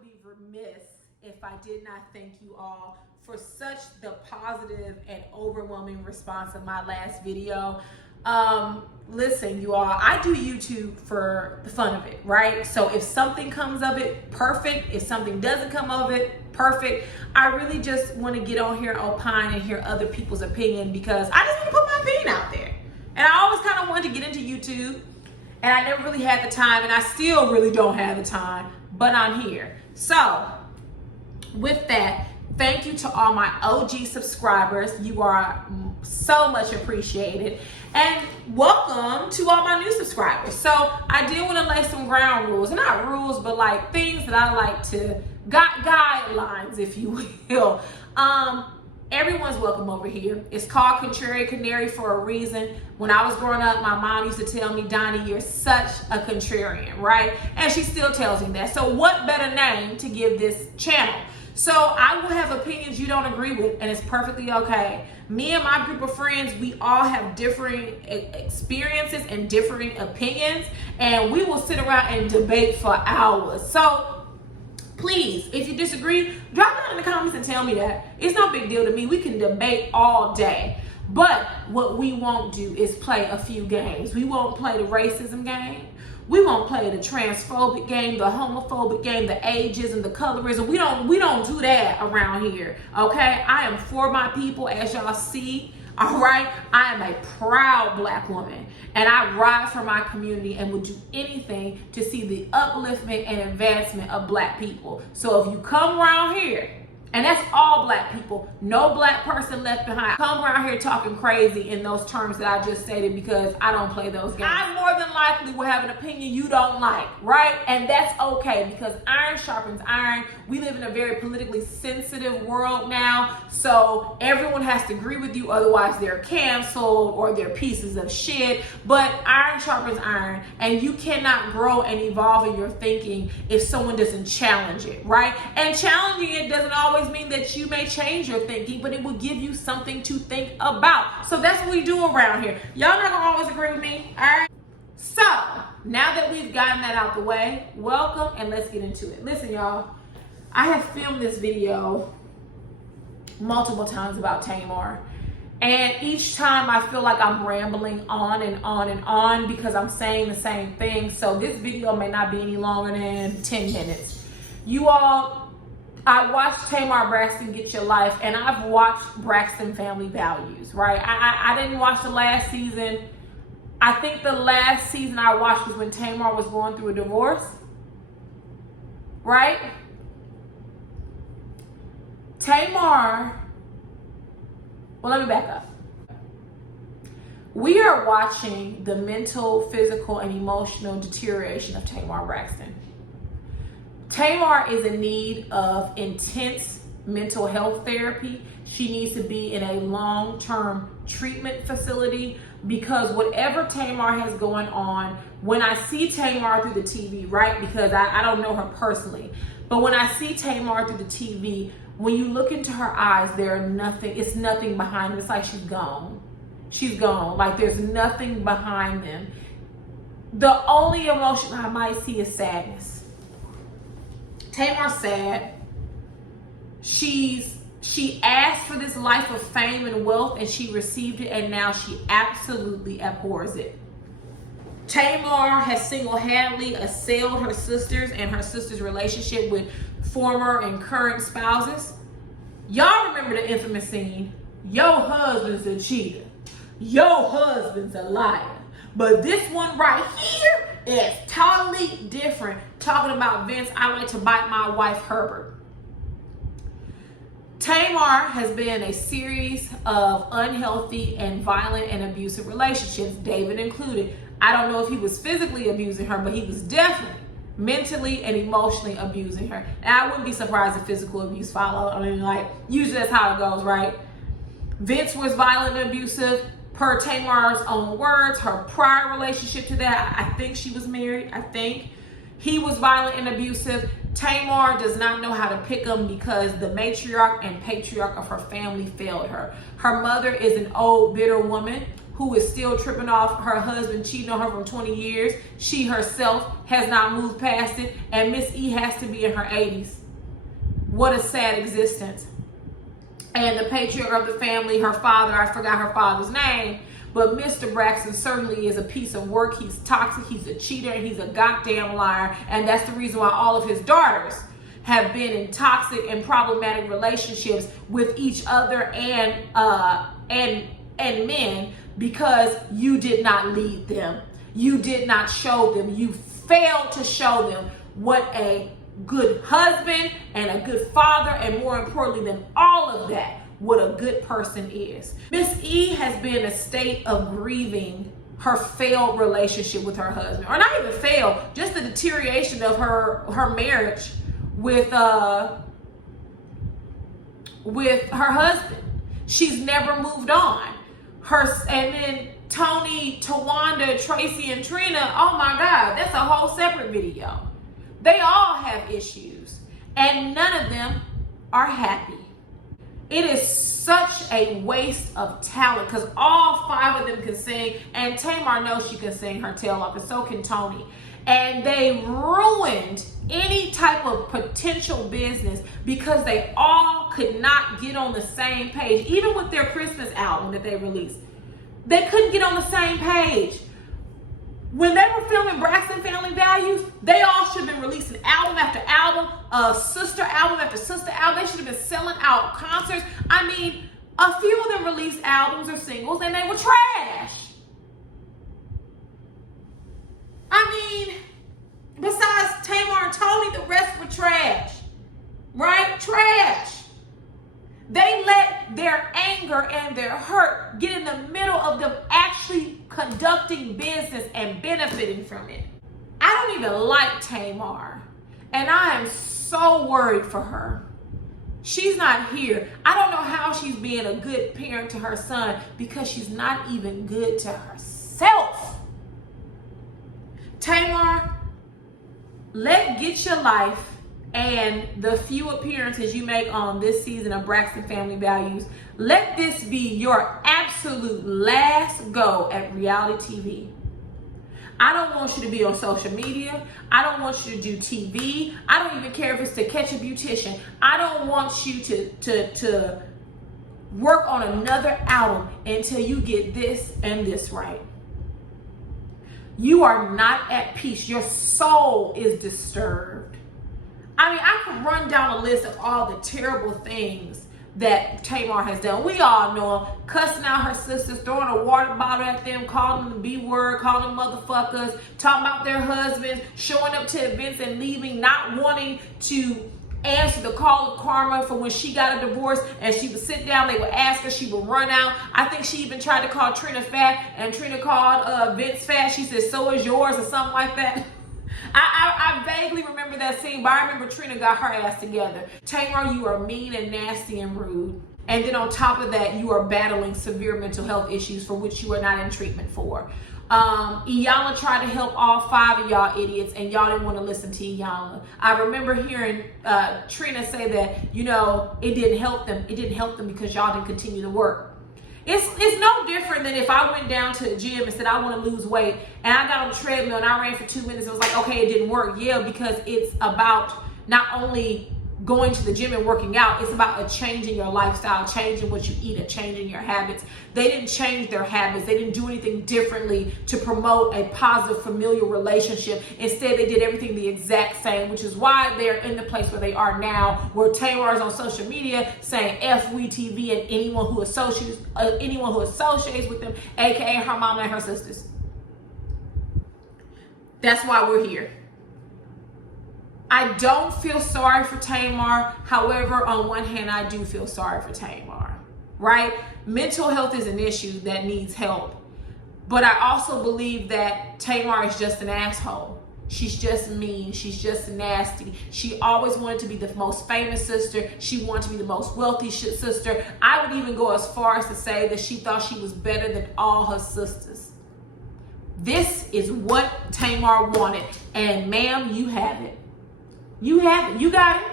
would be remiss if I did not thank you all for such the positive and overwhelming response of my last video. Listen, you all, I do YouTube for the fun of it, right? So if something comes of it, perfect. If something doesn't come of it, perfect. I really just want to get on here, opine, and hear other people's opinion because I just want to put my opinion out there. And I always kind of wanted to get into YouTube, and I never really had the time, and I still really don't have the time, but I'm here. So with that, thank you to all my OG subscribers. You are so much appreciated. And welcome to all my new subscribers. So I did want to lay some ground rules, not rules, but like things that I like to, guidelines, if you will. Everyone's welcome over here. It's called Contrary Canary for a reason. When I was growing up, my mom used to tell me, Donnie, you're such a contrarian, right? And she still tells me that. So what better name to give this channel? So I will have opinions you don't agree with, and it's perfectly okay. Me and my group of friends, we all have differing experiences and differing opinions, and we will sit around and debate for hours. So please, if you disagree, drop it in the comments and tell me that. It's no big deal to me. We can debate all day. But what we won't do is play a few games. We won't play the racism game. We won't play the transphobic game, the homophobic game, the ageism, the colorism. We don't do that around here, okay? I am for my people, as y'all see, all right? I am a proud Black woman, and I ride for my community and would do anything to see the upliftment and advancement of Black people. So if you come around here, and that's all Black people, no Black person left behind, come around here talking crazy in those terms that I just stated, because I don't play those games. I more than likely will have an opinion you don't like, right? And that's okay, because iron sharpens iron. We live in a very politically sensitive world now, so everyone has to agree with you, otherwise they're canceled or they're pieces of shit. But iron sharpens iron, and you cannot grow and evolve in your thinking if someone doesn't challenge it, right? And challenging it doesn't always mean that you may change your thinking, but it will give you something to think about. So that's what we do around here. Y'all not gonna always agree with me, all right? So now that we've gotten that out the way, welcome, and let's get into it. Listen, y'all, I have filmed this video multiple times about Tamar, and each time I feel like I'm rambling on and on and on because I'm saying the same thing. So this video may not be any longer than 10 minutes. You all, I watched Tamar Braxton Get Your Life, and I've watched Braxton Family Values, right? I didn't watch the last season. I think the last season I watched was when Tamar was going through a divorce, right? Tamar, well, let me back up. We are watching the mental, physical, and emotional deterioration of Tamar Braxton. Tamar is in need of intense mental health therapy. She needs to be in a long-term treatment facility, because whatever Tamar has going on, when I see Tamar through the TV, right? Because I don't know her personally, but when I see Tamar through the TV, when you look into her eyes, it's nothing behind them. It's like she's gone. She's gone. Like there's nothing behind them. The only emotion I might see is sadness. Tamar's sad. She asked for this life of fame and wealth, and she received it, and now she absolutely abhors it. Tamar has single-handedly assailed her sisters and her sisters' relationship with former and current spouses. Y'all remember the infamous scene, your husband's a cheater, your husband's a liar. But this one right here is totally different. Talking about Vince, I like to bite my wife Herbert. Tamar has been in a series of unhealthy and violent and abusive relationships, David included. I don't know if he was physically abusing her, but he was definitely mentally and emotionally abusing her. And I wouldn't be surprised if physical abuse followed. I mean, like, usually that's how it goes, right? Vince was violent and abusive. Per Tamar's own words, her prior relationship to that, I think she was married, I think. He was violent and abusive. Tamar does not know how to pick them because the matriarch and patriarch of her family failed her. Her mother is an old, bitter woman who is still tripping off her husband cheating on her from 20 years. She herself has not moved past it. And Miss E has to be in her 80s. What a sad existence. And the patriarch of the family, her father, I forgot her father's name, but Mr. Braxton certainly is a piece of work. He's toxic, he's a cheater, and he's a goddamn liar. And that's the reason why all of his daughters have been in toxic and problematic relationships with each other and men, because you did not lead them. You did not show them. You failed to show them what a good husband and a good father, and more importantly than all of that, what a good person is. Miss E has been in a state of grieving her failed relationship with her husband, or not even failed, just the deterioration of her marriage with her husband. She's never moved on. And then Tony, Tawanda, Tracy, and Trina, oh my God, that's a whole separate video. They all have issues, and none of them are happy. It is such a waste of talent, because all 5 of them can sing, and Tamar knows she can sing her tail off, and so can Tony. And they ruined any type of potential business because they all could not get on the same page. Even with their Christmas album that they released, they couldn't get on the same page. When they were filming Braxton Family Values, they all should have been releasing album after album, sister album after sister album. They should have been selling out concerts. I mean, a few of them released albums or singles and they were trash. I mean, besides Tamar and Tony, the rest were trash. Right? Trash. They let their anger and their hurt get in the middle of them actually conducting business and benefiting from it. I don't even like Tamar, and I am so worried for her. She's not here. I don't know how she's being a good parent to her son, because she's not even good to herself. Tamar, get your life and the few appearances you make on this season of Braxton Family Values, let this be your absolute last go at reality TV. I don't want you to be on social media. I don't want you to do TV. I don't even care if it's to catch a beautician. I don't want you to work on another album until you get this and this right. You are not at peace. Your soul is disturbed. I mean, I could run down a list of all the terrible things that Tamar has done. We all know her. Cussing out her sisters, throwing a water bottle at them, calling them the B word, calling them motherfuckers, talking about their husbands, showing up to events and leaving, not wanting to answer the call of karma for when she got a divorce, and she would sit down, they would ask her, she would run out. I think she even tried to call Trina fat, and Trina called Vince fat. She said, so is yours, or something like that. I vaguely remember that scene, but I remember Trina got her ass together. Tamar, you are mean and nasty and rude. And then on top of that, you are battling severe mental health issues for which you are not in treatment for. Iyanla tried to help all 5 of y'all idiots, and y'all didn't want to listen to Iyanla. I remember hearing Trina say that, you know, it didn't help them. It didn't help them because y'all didn't continue to work. It's no different than if I went down to the gym and said I want to lose weight, and I got on the treadmill and I ran for 2 minutes and was like, okay, it didn't work. Yeah, because it's about not only going to the gym and working out, it's about changing your lifestyle, changing what you eat, and changing your habits. They didn't change their habits. They didn't do anything differently to promote a positive familial relationship. Instead, they did everything the exact same, which is why they're in the place where they are now, where Tamar is on social media saying F we TV and anyone who associates with them, aka her mama and her sisters. That's why we're here. I don't feel sorry for Tamar. However, on one hand, I do feel sorry for Tamar, right? Mental health is an issue that needs help. But I also believe that Tamar is just an asshole. She's just mean. She's just nasty. She always wanted to be the most famous sister. She wanted to be the most wealthy sister. I would even go as far as to say that she thought she was better than all her sisters. This is what Tamar wanted. And ma'am, you have it. You have it. You got it.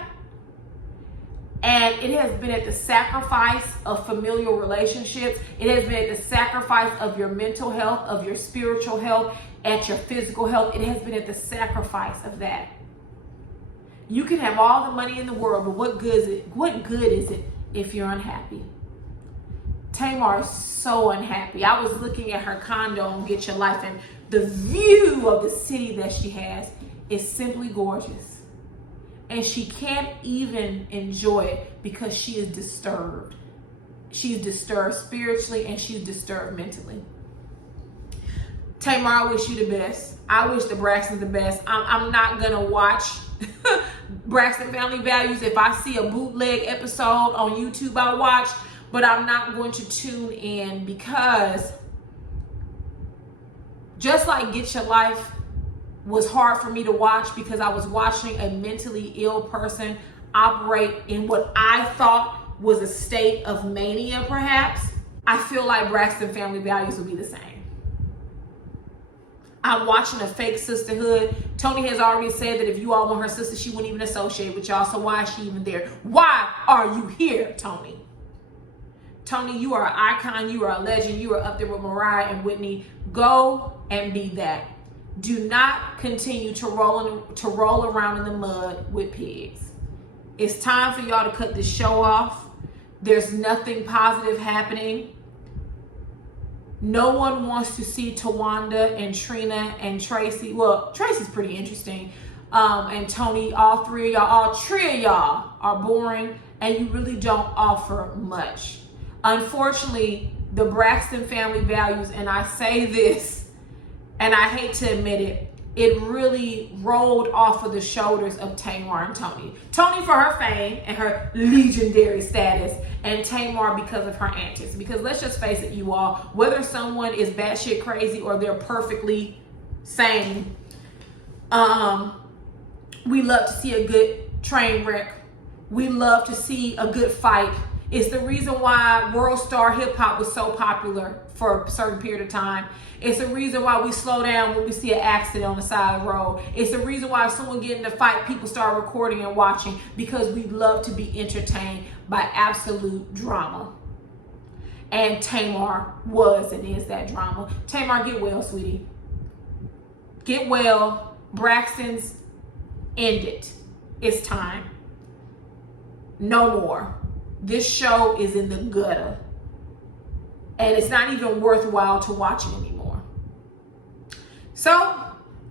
And it has been at the sacrifice of familial relationships. It has been at the sacrifice of your mental health, of your spiritual health, at your physical health. It has been at the sacrifice of that. You can have all the money in the world, but what good is it if you're unhappy? Tamar is so unhappy. I was looking at her condo on Get Your Life, and the view of the city that she has is simply gorgeous. And she can't even enjoy it because she is disturbed. She's disturbed spiritually and she's disturbed mentally. Tamar, I wish you the best. I wish the Braxtons the best. I'm not going to watch Braxton Family Values. If I see a bootleg episode on YouTube, I'll watch. But I'm not going to tune in because just like Get Your Life was hard for me to watch because I was watching a mentally ill person operate in what I thought was a state of mania, perhaps. I feel like Braxton Family Values will be the same. I'm watching a fake sisterhood. Tony has already said that if you all want her sister, she wouldn't even associate with y'all. So why is she even there? Why are you here, Tony? Tony, you are an icon. You are a legend. You are up there with Mariah and Whitney. Go and be that. Do not continue to roll around in the mud with pigs. It's time for y'all to cut this show off. There's nothing positive happening. No one wants to see Tawanda and Trina and Tracy. Well, Tracy's pretty interesting. And Tony, all three of y'all are boring and you really don't offer much. Unfortunately, the Braxton Family Values, and I say this, and I hate to admit it, it really rolled off of the shoulders of Tamar and Tony. Tony for her fame and her legendary status, and Tamar because of her antics. Because let's just face it, you all, whether someone is batshit crazy or they're perfectly sane, we love to see a good train wreck. We love to see a good fight. It's the reason why World Star Hip Hop was so popular for a certain period of time. It's the reason why we slow down when we see an accident on the side of the road. It's the reason why if someone get in a fight, people start recording and watching, because we love to be entertained by absolute drama. And Tamar was and is that drama. Tamar, get well, sweetie. Get well. Braxton's, end it. It's time. No more. This show is in the gutter. And it's not even worthwhile to watch it anymore. So,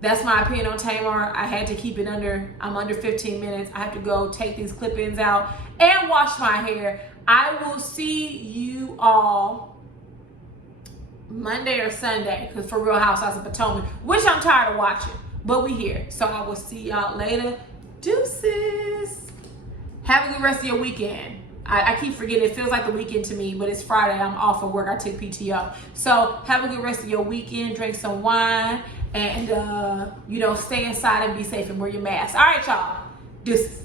that's my opinion on Tamar. I had to keep it I'm under 15 minutes. I have to go take these clip-ins out and wash my hair. I will see you all Monday or Sunday, because for Real Housewives of Potomac, which I'm tired of watching, but we here. So I will see y'all later. Deuces. Have a good rest of your weekend. I keep forgetting, it feels like the weekend to me, but it's Friday. I'm off of work. I took PTO. So have a good rest of your weekend. Drink some wine and, stay inside and be safe and wear your mask. All right, y'all. Deuces.